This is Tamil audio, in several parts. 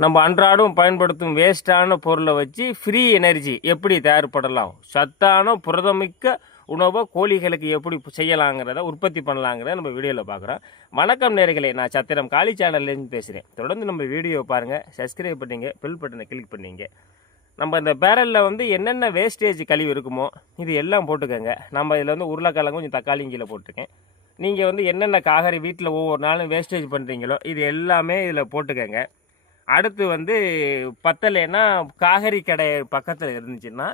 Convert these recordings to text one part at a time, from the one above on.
நம்ம அன்றாடம் பயன்படுத்தும் வேஸ்ட்டான பொருளை வச்சு ஃப்ரீ எனர்ஜி எப்படி தயார்படலாம், சத்தான புரதமிக்க உணவை கோழிகளுக்கு எப்படி செய்யலாங்கிறத உற்பத்தி பண்ணலாங்கிறத நம்ம வீடியோவில் பார்க்குறோம். வணக்கம் நேயர்களே, நான் சத்திரம் காளி சேனல்லேருந்து பேசுகிறேன். தொடர்ந்து நம்ம வீடியோ பாருங்கள், சப்ஸ்கிரைப் பண்ணிங்க, பெல் பட்டனை கிளிக் பண்ணிங்க. நம்ம இந்த பேரலில் வந்து என்னென்ன வேஸ்டேஜ் கழிவு இருக்குமோ இது எல்லாம் போட்டுக்கோங்க. நம்ம இதில் வந்து உருளைக்கிழங்கு கொஞ்சம் தக்காளியும் கீழே போட்டிருக்கேன். நீங்கள் வந்து என்னென்ன காய்கறி வீட்டில் ஒவ்வொரு நாளும் வேஸ்டேஜ் பண்ணுறீங்களோ இது எல்லாமே இதில் போட்டுக்கோங்க. அடுத்து வந்து பத்தலைன்னா காய்கறி கடை பக்கத்தில் இருந்துச்சுன்னா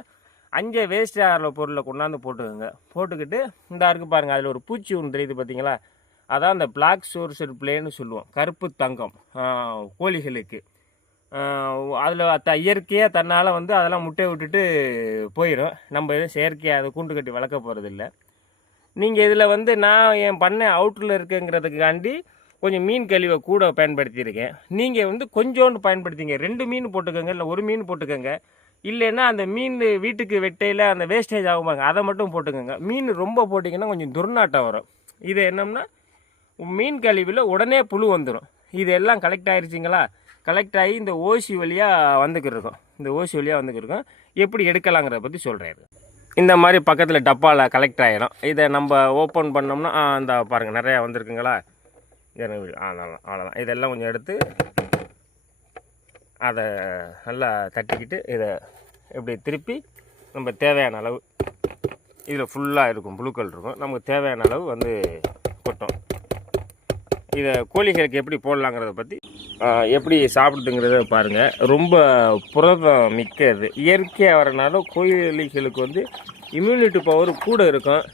அங்கே வேஸ்ட் ஆகிற பொருளை கொண்டாந்து போட்டுக்கோங்க. போட்டுக்கிட்டு இந்த இருக்குது பாருங்கள், அதில் ஒரு பூச்சி ஒன்று தெரியுது பார்த்தீங்களா, அதான் அந்த பிளாக் சோர்சர் பிளேன்னு சொல்லுவோம், கருப்பு தங்கம் கோழிகளுக்கு. அதில் இயற்கையாக தன்னால் வந்து அதெல்லாம் முட்டையை விட்டுட்டு போயிடும். நம்ம எதுவும் செயற்கையாக அதை கூண்டு கட்டி வளர்க்க போகிறதில்ல. நீங்கள் இதில் வந்து நான் என் பண்ணை அவுட்டில் இருக்குங்கிறதுக்காண்டி கொஞ்சம் மீன் கழிவை கூட பயன்படுத்தியிருக்கேன். நீங்கள் வந்து கொஞ்சோண்டு பயன்படுத்திங்க. 2 மீன் போட்டுக்கோங்க, இல்லை 1 மீன் போட்டுக்கோங்க. இல்லைன்னா அந்த மீன் வீட்டுக்கு வெட்டையில் அந்த வேஸ்டேஜ் ஆகுமாங்க, அதை மட்டும் போட்டுக்கோங்க. மீன் ரொம்ப போட்டிங்கன்னா கொஞ்சம் துர்நாட்டம் வரும். இது என்னம்னா மீன் கழிவில் உடனே புழு வந்துடும். இது எல்லாம் கலெக்ட் ஆகிருச்சிங்களா, கலெக்ட் ஆகி இந்த ஓசி வழியாக வந்துக்கிருக்கும். இந்த ஓசி வழியாக வந்துக்கிருக்கும். எப்படி எடுக்கலாங்கிறத பற்றி சொல்கிறேன். இந்த மாதிரி பக்கத்தில் டப்பாவில் கலெக்ட் ஆகிடும். இதை நம்ம ஓப்பன் பண்ணோம்னா இந்த பாருங்கள் நிறையா வந்திருக்குங்களா. அவ்வளோதான். இதெல்லாம் கொஞ்சம் எடுத்து அதை நல்லா தட்டிக்கிட்டு இதை இப்படி திருப்பி நம்ம தேவையான அளவு இதில் ஃபுல்லாக இருக்கும், புழுக்கள் இருக்கும், நமக்கு தேவையான அளவு வந்து கொட்டும். இதை கோழிகளுக்கு எப்படி போடலாங்கிறத பற்றி எப்படி சாப்பிடுதுங்கிறத பாருங்கள். ரொம்ப புரதம் மிக்கது, இயற்கையாக வரனால கோழிகளுக்கு வந்து இம்யூனிட்டி பவர் கூட இருக்கும்,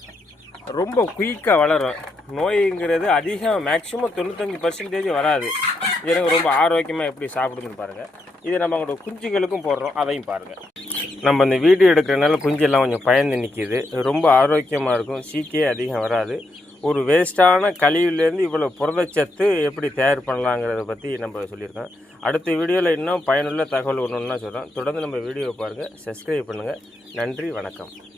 ரொம்ப குயிக்காக வளரும். நோய்ங்கிறது அதிகம் மேக்ஸிமம் 95% வராது. எனக்கு ரொம்ப ஆரோக்கியமாக எப்படி சாப்பிடுதுன்னு பாருங்கள். இதை நம்ம அவங்களோட குஞ்சுகளுக்கும் போடுறோம், அதையும் பாருங்கள். நம்ம இந்த வீடியோ எடுக்கிறனால குஞ்செல்லாம் கொஞ்சம் பயந்து நிற்கிது. ரொம்ப ஆரோக்கியமாக இருக்கும், சீக்கே அதிகம் வராது. ஒரு வேஸ்ட்டான கழிவுலேருந்து இவ்வளோ புரதச்சத்து எப்படி தயார் பண்ணலாங்கிறத பற்றி நம்ம சொல்லியிருக்கோம். அடுத்த வீடியோவில் இன்னும் பயனுள்ள தகவல் ஒன்று ஒன்றா சொல்கிறோம். தொடர்ந்து நம்ம வீடியோவை பாருங்கள், சப்ஸ்கிரைப் பண்ணுங்கள். நன்றி, வணக்கம்.